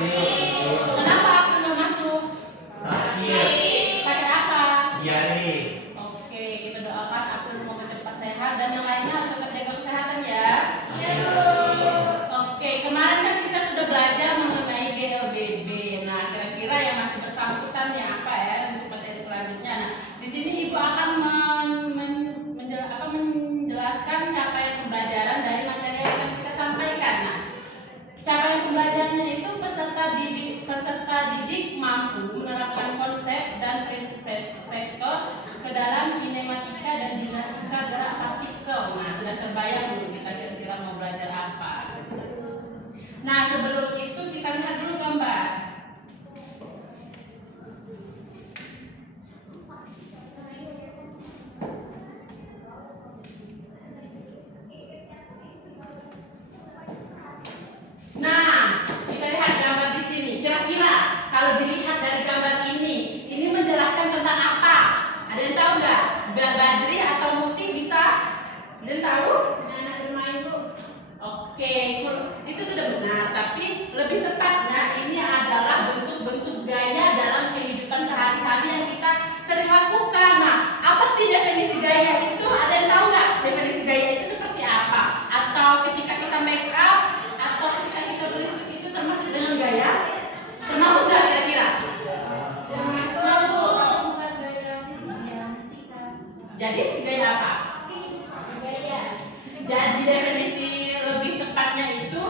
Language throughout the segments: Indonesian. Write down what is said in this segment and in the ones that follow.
Kenapa April nggak masuk? Sakit. Sakit apa? Diare. Oke, kita doakan April semoga cepat sehat dan yang lainnya harus tetap jaga kesehatan ya. Oke, kemarin kan kita sudah belajar mengenai GLBB. Nah, kira-kira yang masih bersangkutan ya apa ya untuk materi selanjutnya. Nah, di sini Ibu akan menjelaskan capaian pembelajaran dari materi yang akan kita sampaikan. Nah, capaian pembelajarannya itu peserta didik mampu menerapkan konsep dan prinsip vektor ke dalam kinematika dan dinamika gerak partikel. Nah, sudah terbayang dulu kita kira-kira mau belajar apa. Nah, sebelum itu kita lihat dulu gambar. Nah, kita lihat gambar di sini. Kira-kira kalau dilihat dari gambar ini menjelaskan tentang apa? Ada yang tahu nggak? Badri atau Muti bisa? Ada yang tahu? Anak bermain Bu. Oke, itu sudah benar. Tapi lebih tepatnya ini adalah bentuk-bentuk gaya dalam kehidupan sehari-hari yang kita sering lakukan. Nah, apa sih definisi gaya itu? Ada yang tahu nggak? Definisi gaya itu seperti apa? Atau ketika kita make up atau ketika kita berisik itu termasuk dengan gaya? Termasuk nggak kira-kira? Termasuk. Jadi gaya apa? Gaya. Jadi definisi lebih tepatnya itu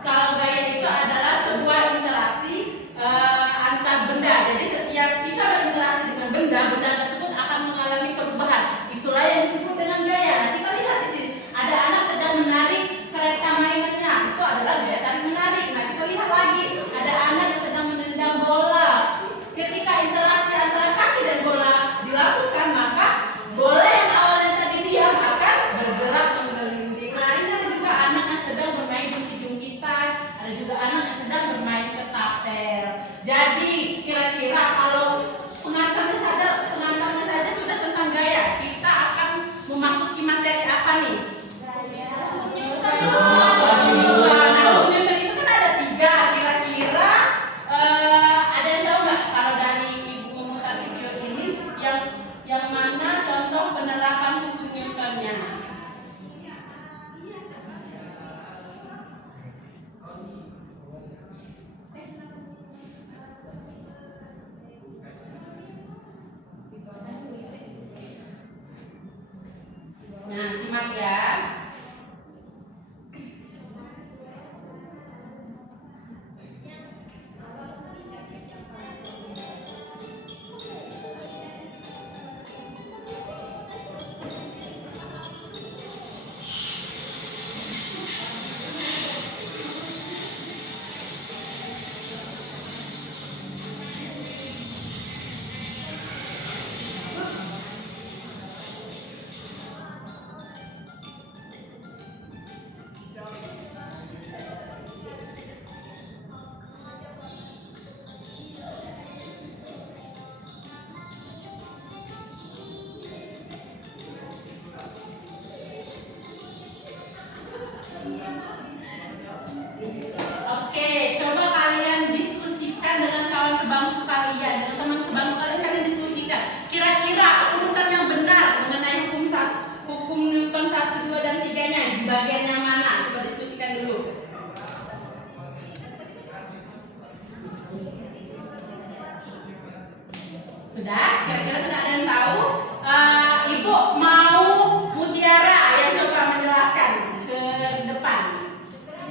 kalau gaya itu adalah sebuah interaksi antar benda. Jadi setiap kita berinteraksi dengan benda tersebut akan mengalami perubahan. Itulah yang disebut dengan gaya. Nah, kita lihat di sini ada anak sedang menarik kereta mainannya. Itu adalah gaya tarik menarik. Nah, kita lihat lagi ada anak yang sedang menendang bola. Ketika interaksi antara kaki dan bola dilakukan, maka bola yang awalnya tadi diam akan bergerak menggelinding. Nah, ini ada juga anak yang sedang bermain jungkit-jungkitan, ada juga anak yang sedang bermain ketapel. Jadi kira-kira kalau pengantarnya saja sudah tentang gaya, kita akan memasuki materi apa nih? Yang mana contoh penerapan hukum Newtonnya? Nah, simak ya. Oke, coba kalian diskusikan dengan kawan sebangku kalian, dengan teman sebangku kalian diskusikan. Kira-kira urutan yang benar mengenai hukum Newton 1, 2, dan 3-nya di bagian yang mana? Coba diskusikan dulu. Sudah? Kira-kira sudah ada yang tahu? Ibu mau Mutiara yang coba menjelaskan ke depan.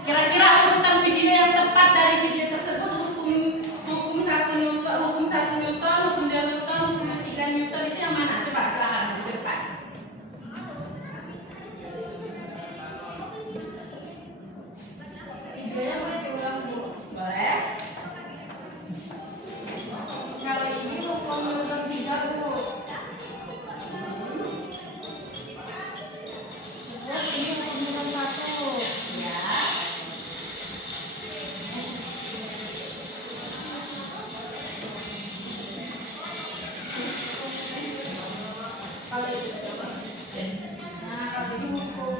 Kira-kira urutan video yang tepat dari video tersebut hukum 1 Newton, hukum 2 Newton, hukum 3 Newton itu yang mana? Coba silakan di depan. Videonya boleh diulang dulu. Boleh? Kalau ini hukum Newton 3 Bu. Terus ini hukum Newton 1. Ya. Kalau itu coba. Nah, kalau itu hukum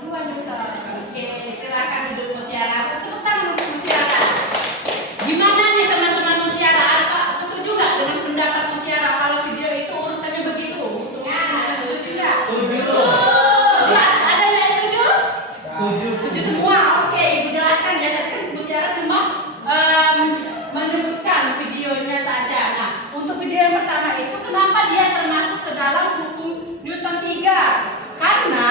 2 Newton. Oke, silakan duduk Mutiara. Setuju semua. Oke, Ibu jelaskan ya. Tadi kan Ibu Tiara cuma menyebutkan videonya saja. Nah, untuk video yang pertama itu kenapa dia termasuk ke dalam hukum Newton 3? Karena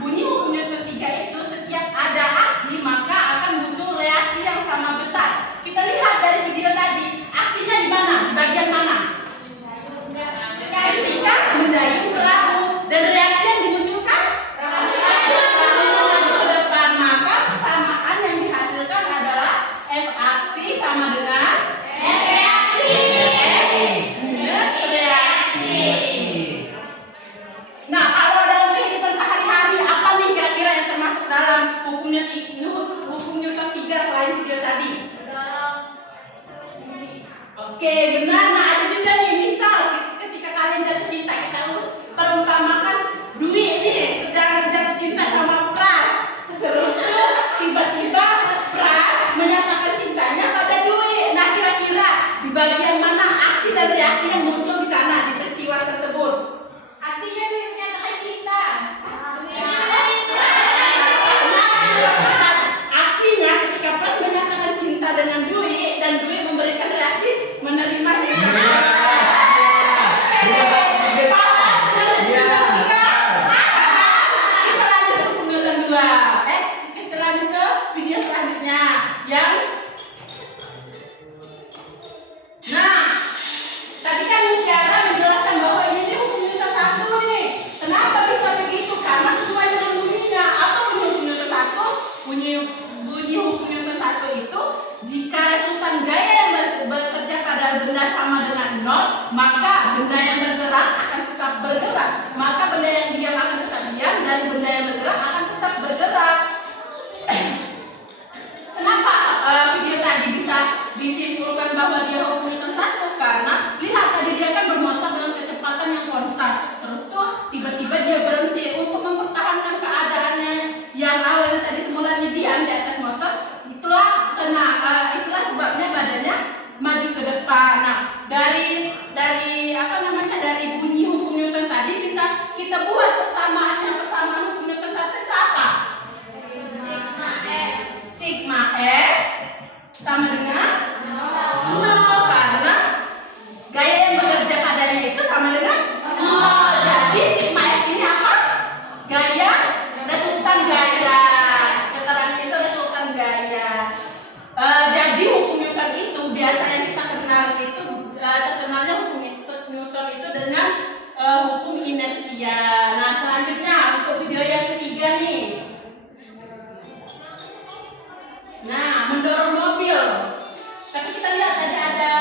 bunyi hukum Newton 3 itu setiap ada aksi maka akan muncul reaksi yang sama besar. Kita lihat dari video tadi, aksinya di mana? Di bagian mana? Ketika mendayung perahu, dan reaksi yang dimunculkan ke depan, maka persamaan yang dihasilkan adalah F aksi sama dengan F reaksi minus reaksi. Nah, kalau dalam kehidupan sehari-hari apa nih kira-kira yang termasuk dalam hukum Newton 3 selain video tadi? Oke, benar. Nah, ada juga nih misal ketika kalian jatuh cinta, kita perumpamakan Dwi ini sedang jatuh cinta sama Pras. Terus tuh tiba-tiba Pras menyatakan cintanya pada Dwi. Nah, kira-kira di bagian mana aksi dan reaksi yang muncul di sana di peristiwa tersebut? Aksinya Dwi menyatakan cinta. Aksinya ketika Pras menyatakan cinta dengan Dwi dan Dwi memberikan reaksi menerima cinta. Kita lanjut ke video selanjutnya yang tadi kan Tiara menjelaskan bahwa ini hukum Newton 1 nih. Kenapa bisa begitu? Karena sesuai dengan bunyinya. Apa bunyi hukum Newton 1? Bunyi hukum Newton 1 itu jika resultan gaya yang bekerja pada benda sama dengan 0, maka benda yang bergerak akan tetap bergerak. Maka benda yang diam akan tetap diam dan benda yang bergerak akan tetap bergerak. Kenapa video tadi bisa disimpulkan bahwa dia hukum Newton 1? Karena lihat tadi dia kan bermotor dengan kecepatan yang konstan. Terus tuh tiba-tiba dia berhenti untuk mempertahankan keadaannya yang awalnya tadi semulanya diam di atas motor. Itulah sebabnya badannya maju ke depan. Nah, dari bunyi hukum Newton tadi bisa kita buat persamaan hukum Newton 1 itu apa? Sigma F sama dengan 0 karena gaya yang bekerja padanya itu sama dengan 0. Jadi sigma F ini apa? Gaya, resultan gaya. Keterangan itu resultan gaya. Jadi hukum Newton itu biasanya kita terkenalnya hukum Newton itu dengan hukum inersia. Nah, selanjutnya untuk video yang ketiga nih. Nah, mendorong mobil. Tapi kita lihat tadi ada.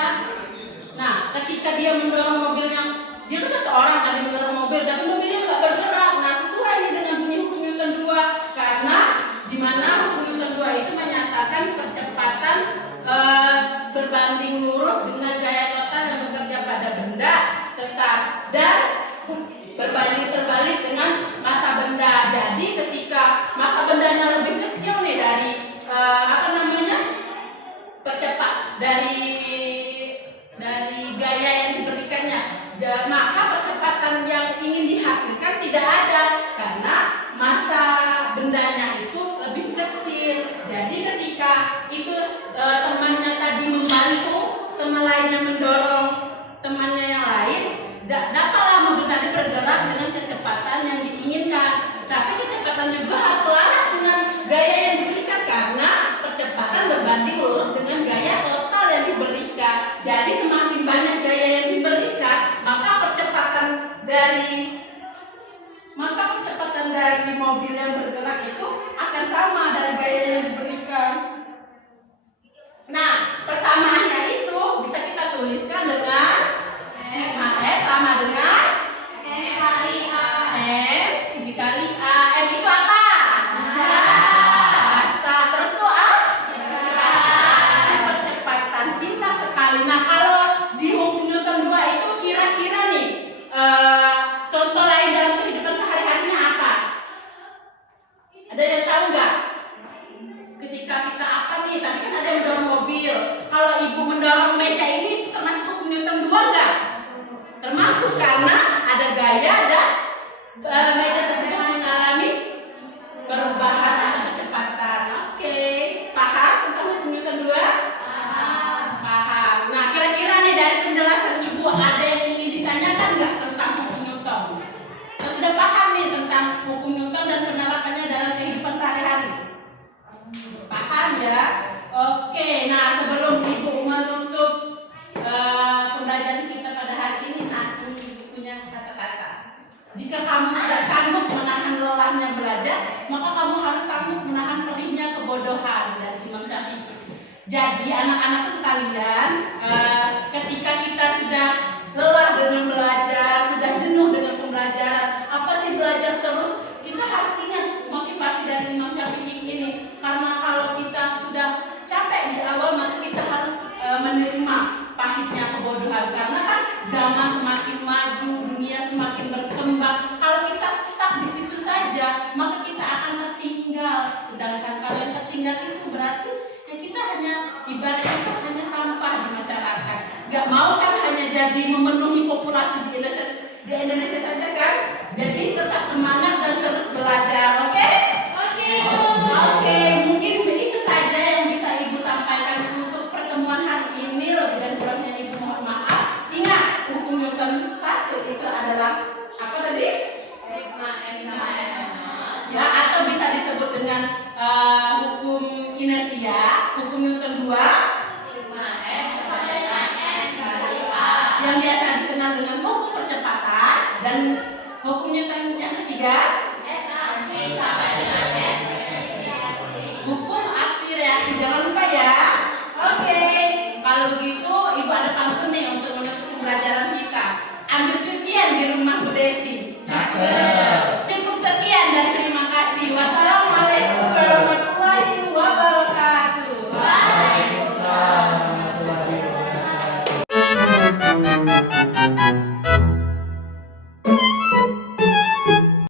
Nah, ketika dia mendorong mobilnya, dia kan satu orang tadi mendorong mobil, tapi mobilnya nggak bergerak. Nah, sesuai nih dengan bunyi hukum Newton 2 karena di mana hukum Newton 2 itu menyatakan percepatan berbanding lurus dengan gaya total yang bekerja pada benda tetap dan berbanding terbalik dengan massa benda. Jadi ketika massa bendanya lebih kecil nih dari dari gaya yang diberikannya, maka percepatan yang ingin dihasilkan tidak ada karena massa bendanya itu lebih kecil. Jadi ketika itu temannya tadi membantu teman lainnya mendorong temannya yang lain, dapatlah mobil tadi bergerak dengan kecepatan yang diinginkan. Tapi kecepatan juga harus selaras dengan gaya yang diberikan karena percepatan berbanding lurus dengan gaya total yang diberikan. Jadi semakin banyak gaya yang diberikan, maka percepatan dari mobil yang bergerak itu akan sama dari gaya yang diberikan. Nah, persamaannya itu bisa kita tuliskan Jadi anak-anak sekalian, ketika kita sudah lelah dengan belajar, sudah jenuh dengan pembelajaran, apa sih belajar terus? Kita harus ingat motivasi dari Imam Syafi'i ini. Karena kalau kita sudah capek di awal, maka kita harus menerima pahitnya kebodohan. Karena kan zaman semakin maju, dunia semakin berkembang. Kalau kita stuck di situ saja, maka kita akan tertinggal. Sedangkan kalau yang tertinggal itu berarti ya kita hanya ibarat itu hanya sampah di masyarakat. Gak mau kan hanya jadi memenuhi populasi di Indonesia saja kan? Jadi tetap semangat dan terus belajar, oke? Oke, mungkin itu saja yang bisa Ibu sampaikan untuk pertemuan hari ini. Lebih dan kurangnya Ibu mohon maaf. Ingat, hukum Newton 1 itu adalah apa tadi? Ya, atau bisa disebut dengan hukum inersia, hukum Newton 2 yang biasa dikenal dengan hukum percepatan, dan hukum Newton yang ketiga hukum aksi reaksi. Jangan lupa ya. Oke, kalau begitu Ibu ada pantun nih untuk menutup pembelajaran kita. Ambil cucian di rumah Bu Desi. Cakep.